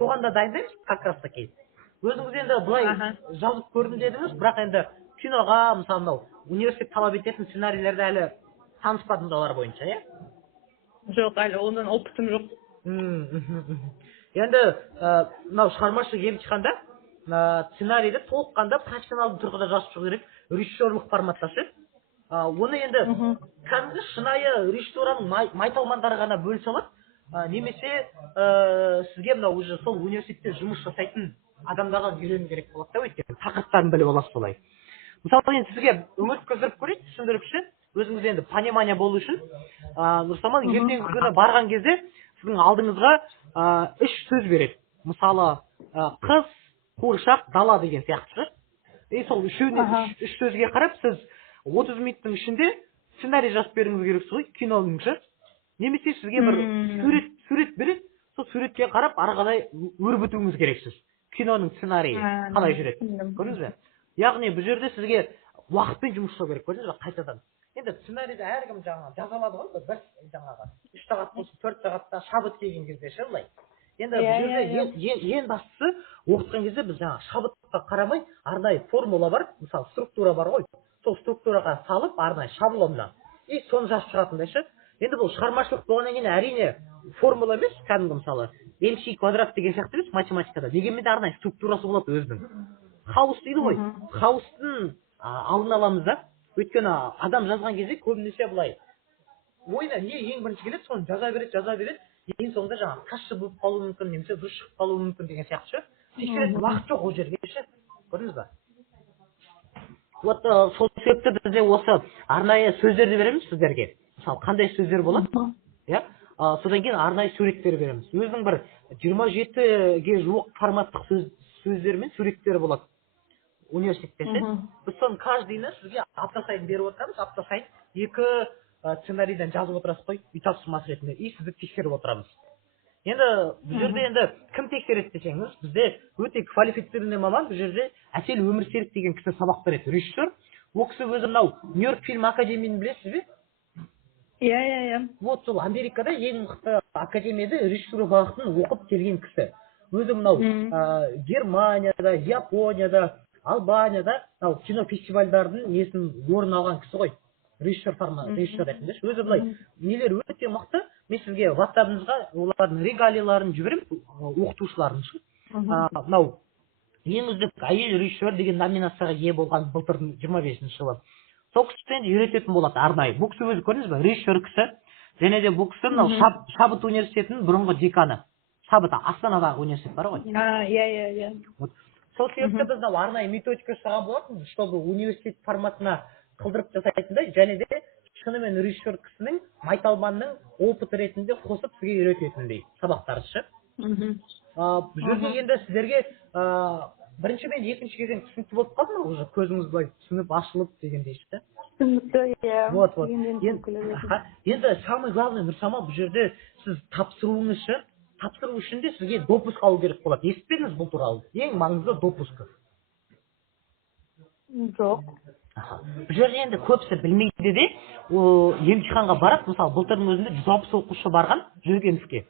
соған да дайындаймыз как раз таки. Өзіңіз енді былай жазып көрдім дедіңіз, бірақ енді киноға мысалы мынау университет талап ететін сценарийлерді әлі таныспадыңыз олар бойынша, иә? Жоқ, әлі ондан опытым жоқ. Енді мынау шығармашылық емтиханда сценарийді толыққанда профессионалды тұрғыда жазып шығу керек, режиссерлық форматта ше. Оны енді кәдімгі шынайы режиссураның майталмандары ғана бөлісе алады, немесе сізге мынау уже сол университетте жұмыс жасайтын адамдарға үйрену керек болады да, өйткені тақырыптарын біліп аласыз солай. Мысалы енді сізге өткіздіріп көрейік, түсіндіріп ше, өзіңіз енді понимание болу үшін, Нұрсаман ертеңгі күні барған кезде сіздің алдыңызға 3 сөз береді. Мысалы, қыз, қуыршақ, дала деген сияқты. И сол үшеуіне 3 сөзге қарап, сіз 30 минуттың ішінде сценарий жазып беруіңіз керексіз ғой, киноның ше. Немесе сізге бір сурет береді, сол суретке қарап, ары қарай өрбітуіңіз керексіз. Киноның сценарийі қалай жүреді. Көрдіңіз бе? Яғни бұл жерде сізге уақытпен жұмыс жасау керек, көрдіңіз бе, қайтадан. Енді сценарийді әркім жаңағы жаза алады ғой, бір жаңағы 3 сағат болсын, 4 сағатта шабыт келген кезде ше былай. Енді бұл жерде ең бастысы оқытқан кезде біз жаңағы шабытқа қарамай арнайы формула бар, мысалы структура бар ғой. Сол структураға салып арнайы шаблонна. И соны жазып шығатындай ше. Енді бұл шығармашылық болғаннан кейін әрине формула емес, кәдімгі мысалы MC квадрат деген сияқты емес математикада. Дегенмен де арнайы структурасы болады өзінің. Хаус дейді ғой. Хаустың алдын аламыз да. Өйткені адам жазған кезде көбінесе былай ойына не ең бірінші келеді, соны жаза береді. Ең соңында жаңағы қасшы болып қалуы мүмкін, немесе дұрыс шығып қалуы мүмкін деген сияқты ше. Тексеретін уақыт жоқ ол жерге ше. Көрдіңіз ба? Вот сол себепті бізде осы арнайы сөздерді береміз сіздерге. Мысалы, қандай сөздер болады? Иә? Содан кейін арнайы суреттер береміз. Өзінің бір 27-ге жуық форматтық сөздер мен суреттері болады университетте ше. Біз соны каждыйны сізге апта сайын беріп отырамыз, апта сайын 2 сценарийден жазып отырасыз ғой, үй тапсырмасы ретінде, и сізді тексеріп отырамыз. Енді бұл жерде енді кім тексереді десеңіз, бізде өте квалифицированный маман, бұл жерде Әсел Өмірсерік деген кісі сабақ береді, режиссер. Ол кісі өзі мынау Нью-Йорк фильм академиясын білесіз бе? Иә. Вот сол Америкада ең мықты академияда режиссура бағытын оқып келген кісі. Өзі мынау Германияда, Японияда, Албанияда кино фестивальдардың несін орын алған кісі ғой. Режиссер ретінде. Өзі былай нелер өте мықты. Мен сізге WhatsApp-ыңызға олардың регалияларын жіберем, оқытушылардың. Мынау ең үздік әйел режиссер деген номинацияға ие болған былтырдың 25-ші жылы. Сол кісіден үйрететін болады арнайы. Бұл кісі өзі көрдіңіз бе? Режиссер кісі. Және де бұл кісі мынау Шабыт университетінің бұрынғы деканы. Шабыт Астанадағы университет бар ғой. Иә. Сол себепті біз арнайы методика жасаған болатын, чтобы университет форматына қылдырып жасайтындай, және де шынымен режиссер кісінің майталманның опыт ретінде қосып сізге үйрететіндей сабақтары ше. Бұл жерде енді сіздерге бірінші мен екінші кезең түсінікті болып қалды ма? Уже көзіңіз былай түсініп ашылып дегендей ше. Түсінікті, иә. Вот. Енді самый главный Нұрсамал, бұл жерде сіз тапсыру үшін де сізге допуск алу керек болады. Естідіңіз бұл туралы? Ең маңызды допуск. Жоқ. Бұл жерде енді көбісі білмейді де, емтиханға барып, мысалы былтырдың өзінде 160 оқушы барған Жүргеновке.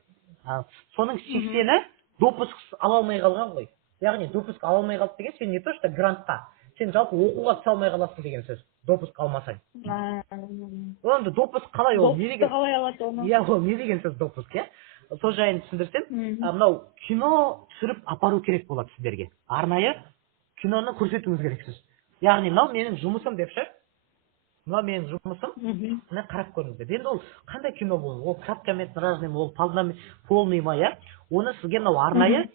Соның 80-і допуск ала алмай қалған ғой. Яғни допуск ала алмай қалды деген сен не то что грантқа, сен жалпы оқуға түсе алмай қаласың деген сөз. Допуск алмасаң. Онда допуск қалай ол? Допуск қалай алады оны? Иә, ол не деген сөз допуск, иә? Сол жайын түсіндірсем, мынау кино түсіріп апару керек болады сіздерге. Арнайы киноны көрсетуіңіз керексіз. Яғни мынау менің жұмысым деп ше. Мынау менің жұмысым. Мына қарап көріңіздер. Енді ол қандай кино болу? Ол краткометражный ма, ол полный ма, иә? Оны сізге мынау арнайы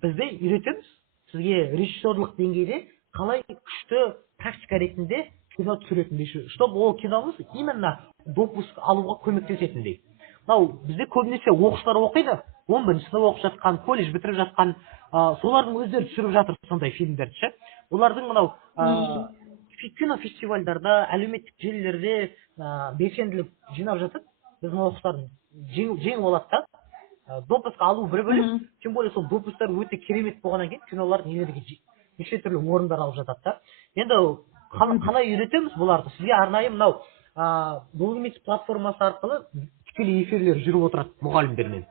бізде үйретеміз. Сізге режиссерлық деңгейде қалай күшті практика ретінде кино түсіретіндей, чтобы ол киноңыз именно допуск алуға көмектесетіндей. Мынау бізде көбінесе оқушылар оқиды, 11-ші сынып оқып жатқан, колледж бітіріп жатқан, солардың өздері түсіріп жатыр сондай фильмдерді ше. Олардың мынау кино фестивальдарда, әлеуметтік желілерде белсенділік жинап жатыр. Біздің оқушылардың жеңіп алады да. Допуск алу бір бөлек, тем более сол допусктар өте керемет болғаннан кейін кинолар неше түрлі орындар алып жатады да. Енді қалай үйретеміз бұларды? Сізге арнайы мынау Google Meet платформасы арқылы тікелей эфирлер жүріп отырады мұғалімдермен.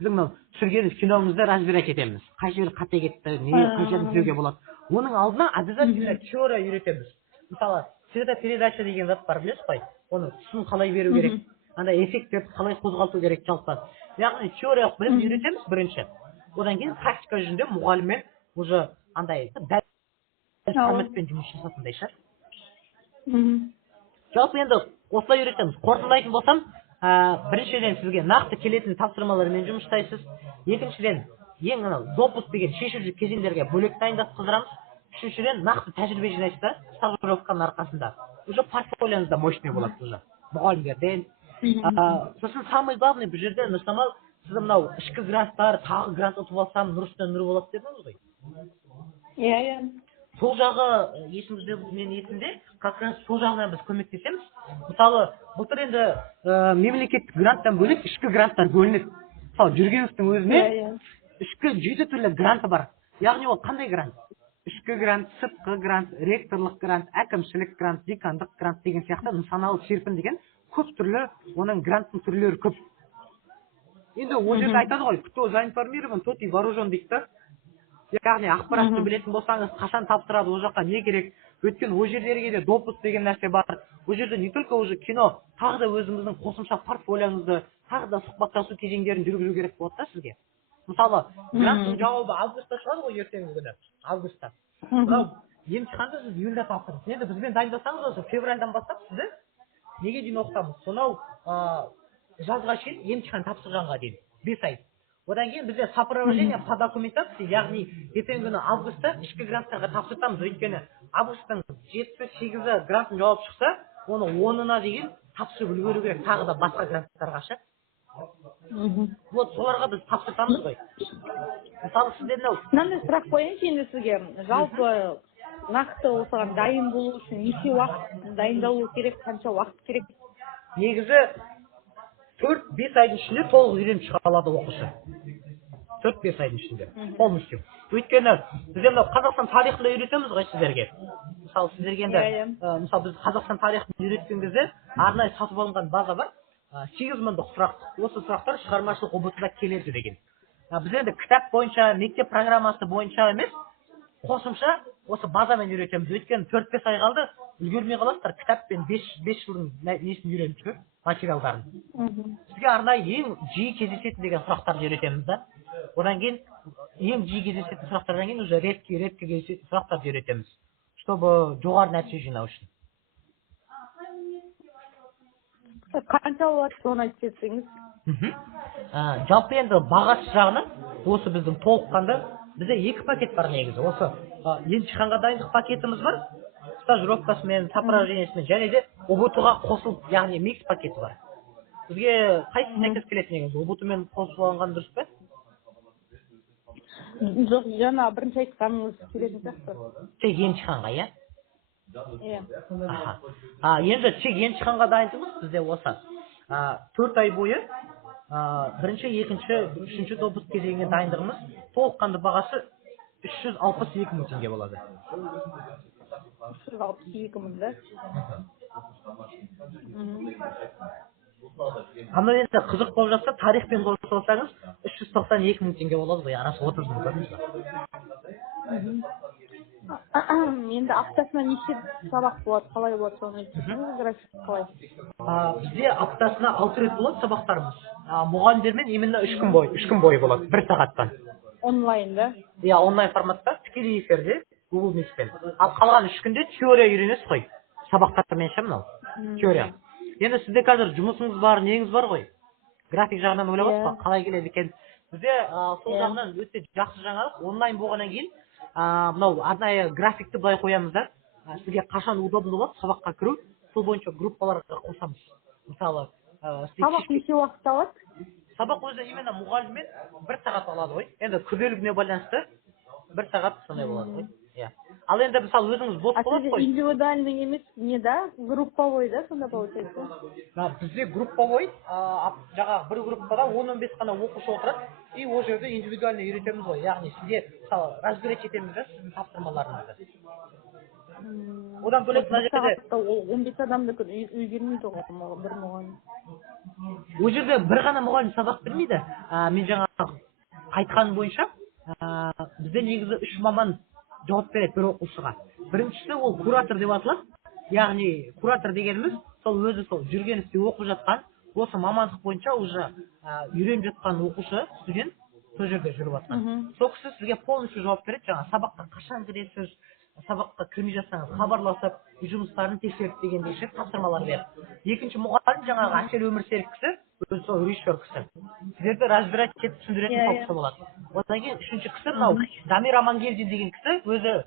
біздің мынау түсірген киномызды разбирать етеміз. Қай жері қате кетті, қай жерін түзеуге болады. Оның алдына обязательно теория үйретеміз. Мысалы, цветопередача деген зат бар, білесіз ғой? Оны түсін қалай беру керек, андай эффекттерді қалай қозғалту керек жалпы. Яғни теориялық білім үйретеміз бірінші. Одан кейін практика жүзінде мұғаліммен уже андай дәл форматпен жұмыс жасатындай ше. Жалпы енді осылай үйретеміз. Қорытындылайтын болсам, біріншіден сізге нақты келетін тапсырмалармен жұмыс жасайсыз. Екіншіден, ең анау допуск деген шешуші кезеңдерге бөлек дайындатқызырамыз. Үшіншіден, нақты тәжірибе жинайсыз да, стажировканың арқасында. Уже портфолионыз да мощный болады уже. Мұғалімдерден. Сосын самый главный бұл жерде нұсқамал, сіз мынау ішкі гранттар, тағы грант ұтып алсам, нұр үстіне нұр болады дедіңіз ғой. Иә. Сол жағы мен есімде, как раз сол жағынан біз көмектесеміз. Мысалы, былтыр енді мемлекеттік гранттан бөлек ішкі гранттар бөлінеді. Мысалы, Жүргеновтың өзіне ішкі 7 түрлі гранты бар. Яғни ол қандай грант? Ішкі грант, сыртқы грант, ректорлық грант, әкімшілік грант, декандық грант деген сияқты нысаналы серпін деген көп түрлі, оның гранттың түрлері көп. Енді ол жерде айтады ғой, кто заинформирован, тот и вооружен дейді да. Яғни ақпаратты білетін болсаңыз, қашан тапсырады, ол жаққа не керек. Өйткені ол жерлерге де допуск деген нәрсе бар. Ол жерде не только уже кино, тағы да өзіңіздің қосымша портфолионызды, тағы да сұхбаттасу кезеңдерін жүргізу керек болады да сізге. Мысалы, гранттың жауабы августта шығады ғой, ертеңгі күні, августта. Мынау емтиханды сіз июльда тапсырдыңыз. Енді бізбен дайындасаңыз осы февральдан бастап сізді неге дейін оқытамыз? Сонау жазға шейін емтихан тапсырғанға дейін 5 ай. Одан кейін бізде сопровождение по документации, яғни ертеңгі күні августта ішкі гранттарға тапсыртамыз. Өйткені августтың 7-8 гранттың жауап шықса, оны 10-ына дейін тапсырып үлгеру керек, тағы да басқа гранттарға ше. Вот соларға біз тапсыртамыз ғой. Мысалы сізде мынау Мынандай сұрақ қояйыншы енді сізге. Жалпы нақты осыған дайын болу үшін неше уақыт дайындалу керек, қанша уақыт керек? Негізі 4-5 айдың ішінде толық үйреніп шыға алады оқушы. 4-5 айдың ішінде. Полностью. Өйткені бізде мынау Қазақстан тарихында үйретеміз ғой сіздерге. Мысалы сіздерге енді мысалы біз Қазақстан тарихын үйреткен кезде арнайы сатып алынған база бар. 8000 сұрақ. Осы сұрақтар шығармашылық ұбт-да келеді деген. Біз енді кітап бойынша, мектеп программасы бойынша емес, қосымша осы базамен үйретеміз. Өйткені 4-5 ай қалды, үлгермей қаласыздар, кітаппен 5 жылдың несін үйреніп жүр, материалдарын. Сізге арнайы ең жиі кездесетін деген сұрақтарды үйретеміз да. Одан кейін ең жиі кездесетін сұрақтардан кейін уже редкий кездесетін сұрақтарды үйретеміз, чтобы жоғары нәтиже жинау үшін. Қанша болады соны айтып кетсеңіз? Жалпы енді бағасы жағынан осы біздің толыққанды бізде 2 пакет бар негізі. Осы емтиханға дайындық пакетіміз бар, стажировкасымен, сопровождениесімен, және де ұбт-ға қосылып, яғни микс пакеті бар. Бізге қайсысы сәйкес келеді негізі? ұбт-мен қосылып алынған дұрыс па? Жоқ, жаңа бірінші айтқаныңыз келетін сияқты. Тек емтиханға, иә? Иә. Енді тек емтиханға дайындығымыз бізде осы 4 ай бойы бірінші, екінші, үшінші допуск кезеңіне дайындығымыз толыққанды бағасы 362 мың теңге болады. 362 мың да? Анда енді қызық болып жатса, тарихпен қосып алсаңыз 392 мың теңге болады ғой, арасы 30 мың көрдіңіз ба? Енді аптасына неше сабақ болады, қалай болады соны айтыңыз, график қалай? Бізде аптасына 6 рет болады сабақтарымыз. Мұғалімдермен именно 3 күн бойы болады, 1 сағаттан. Онлайн да? Иә, онлайн форматта, тікелей эфирде, Google Meet'пен. Ал қалған 3 күнде теория үйренесіз ғой, сабақтармен ше мынау, теория. Енді сізде қазір жұмысыңыз бар, неңіз бар ғой, график жағынан ойлап отырсыз, қалай келеді екен. Бізде сол жағынан өте жақсы жаңалық, онлайн болғаннан кейін мынау арнайы графикті былай қоямыз да, сізге қашан удобно болады сабаққа кіру, сол бойынша группаларға қосамыз. Мысалы, сабақ неше уақыт алады? Сабақ өзі именно мұғаліммен 1 сағат алады ғой. Енді күрделігіне байланысты 1 сағат сондай болады ғой. Ал енді мысалы өзіңіз бос болады ғой. Индивидуальный емес, не да? Групповой да, сонда получается? Бізде групповой, жаңағы бір группада 10-15 қана оқушы отырады, и ол жерде индивидуальный үйретеміз ғой. Яғни сізге мысалы разбирать етеміз да сіздің тапсырмаларыңызды. Одан бөлек мына жерде 15 адамды үйренмейді ғой бір мұғалім. Ол жерде бір ғана мұғалім сабақ бермейді. Мен жаңа айтқаным бойынша, бізде негізі 3 маман жауап береді бір оқушыға. Біріншісі ол куратор деп аталады. Яғни куратор дегеніміз сол өзі сол жүрген істе оқып жатқан, осы мамандық бойынша уже үйреніп жатқан оқушы, студент сол жерде жүріп жатқан. Сол кісі сізге полностью жауап береді. Жаңа сабаққа қашан кіресіз, сабаққа кірмей жатсаңыз хабарласып, жұмыстарын тексеріп дегендей ше тапсырмалар береді. Екінші мұғалім жаңағы Әсел Өмірсерік кісі, өзі сол режиссер кісі. Сіздерді разбирать етіп түсіндіретін сол кісі болады. Одан кейін үшінші кісі мынау Дамир Амангелдин деген кісі, өзі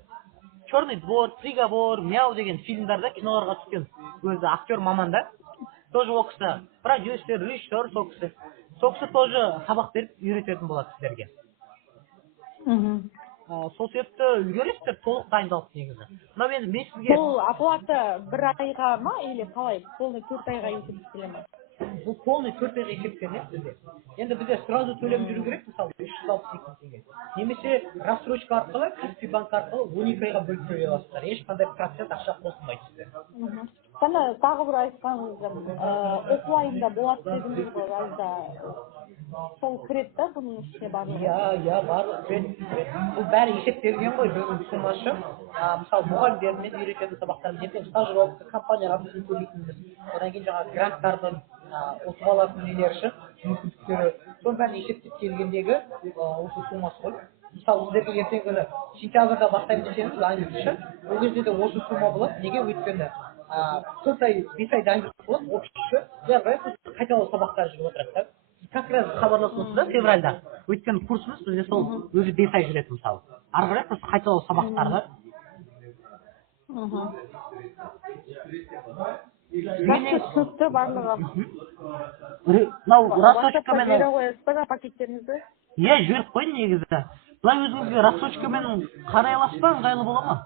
Черный двор, Приговор, Мяу деген фильмдерде киноларға түскен өзі актер маман да. Тоже ол кісі продюсер, режиссер сол кісі. Сол кісі тоже сабақ беріп үйрететін болады сіздерге. Сол себепті үлгересіздер толық дайындалып негізі. Мынау енді мен сізге... Бұл оплата бір айға ма, или қалай? Полный 4 айға есептеле ма? Бұл полный 4 айға есептелінеді бізде. Енді бізде сразу төлем жүру керек, мысалы 360 теңге. Немесе рассрочка арқылы, Каспий банк арқылы 12 айға бөліп төлей аласыздар. Ешқандай процент ақша қосылмайды сіздер. Sana тағы бір айтқаныңыз, офлайнда болады дедіңіз ғой, жазда. Сол кіреді да бұның ішіне барлығы? Иә, барлық кіреді. Бұл бәрі есептелген ғой, біздің суммасы. Мысалы, мұғалімдермен үйрететін сабақтарын ертең стажировка, компания работасын төлейтініміз. Одан кейін жаңағы гранттардың ұтып алатын нелер үшін мүмкіндіктері. Сол бәрін есептеп келгендегі осы суммасы ғой. Мысалы, сіздерге ертең күні сентябрьда бастаймын десеңіз, дайындық үшін, ол кезде де осы сумма болады. Неге? Өйткені 4 ай, 5 ай дайындық болады, общий қайталау сабақтары жүріп отырады. Как раз хабарласып отырсыз да февральда. Өйткені курсымыз бізде сол өзі 5 ай жүреді мысалы. Ары қарай просто қайталау сабақтары. Түсінікті барлығы. Мынау рассрочкамен... Жібере қоясыз ба пакеттеріңізді? Иә, жіберіп қойын негізі. Бұлай өзіңізге рассрочкамен қарай аласыз ба, ыңғайлы бола ма?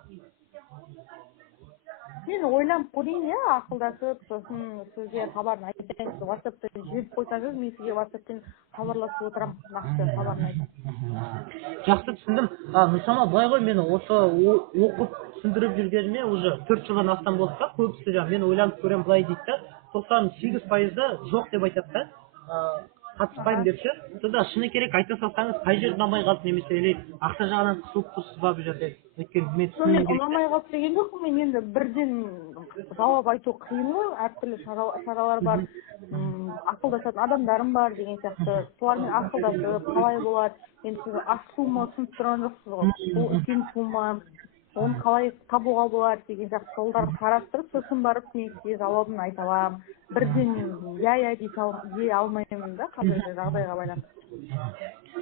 Мен ойланып көрейін, ақылдасып, сосын сізге хабарын айтайын, WhatsApp-та жіберіп қойсаңыз, мен сізге WhatsApp-тен хабарласып отырамын, нақты хабарын айтайын. Жақсы түсіндім. Мысалы, былай ғой, мен осы оқып түсіндіріп жүргеніме уже 4 жылдан астам болды да, көбісі жаңа мен ойланып көремін былай дейді да, 98%-да жоқ деп айтады да. Қатыспаймын деп ше. Сонда шыны керек айта салсаңыз, қай жер ұнамай қалды немесе ақша жағынан қысылып тұрсыз ба бұл жерде? Өйткені мен түсінуім керек. Ұнамай қалды деген жоқ, мен енді бірден жауап айту қиын ғой, әртүрлі шаралар бар, ақылдасатын адамдарым бар деген сияқты. Солармен ақылдасып, қалай болады? Енді сіз аз сумма ұсынып тұрған жоқсыз ғой. Бұл үлкен сумма, оны қалай табуға болады деген сияқты жолдарды қарастырып, сосын барып мен сізге жауабын айта аламын. Бірден я дей алмаймын да, қазіргі жағдайға байланысты.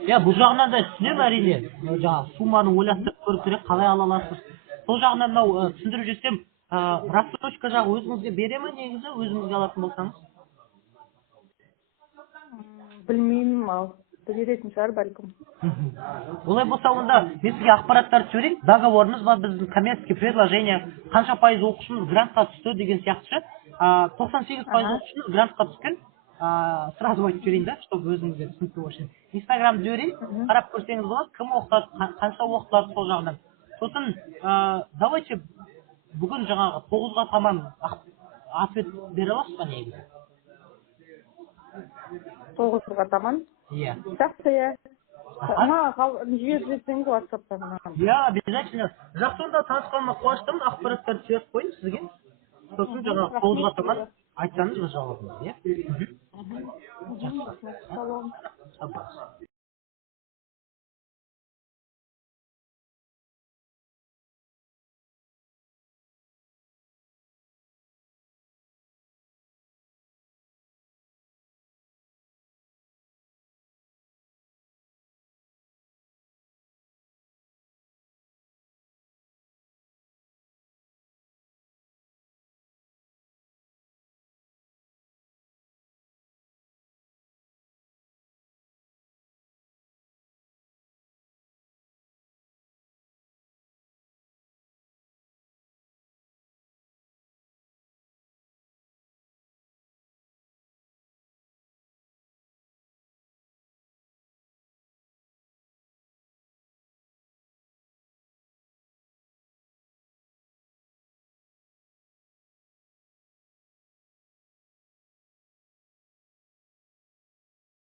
Иә, бұл жағынан да түсінемін әрине. Жаңағы сумманы ойластырып көру керек, қалай ала аласыз. Сол жағынан мынау түсіндіріп жүрсем, рассрочка жағы өзіңізге бере ме негізі, өзіңізге алатын болсаңыз? Білмеймін, ал беретін шығар бәлкім. Олай болса онда мен сізге ақпараттарды жіберейін. Договорымыз бар, біздің коммерческий предложение, қанша пайыз оқушымыз грантқа түсті деген сияқты. 98% оқушымыз грантқа түскен. Сразу айтып жіберейін да, чтобы өзіңізге түсінікті болсын. Инстаграмды жіберейін, қарап көрсеңіз болады, кім оқытады, қанша оқытылады сол жағынан. Сосын давайте бүгін жаңағы 9-ға таман ответ бере аласыз ба негізі? 9-ға таман? Иә. Жақсы, иә. Жіберіп жіберсеңіз WhatsApp-тан. Иә, обязательно. Жақсы, онда танысқаныма қуаныштымын, ақпараттарды жіберіп қойын сізге. Сосын жаңағы 9-ға таман айтсаңыз жауабыңыз, иә? Жақсы. Салам.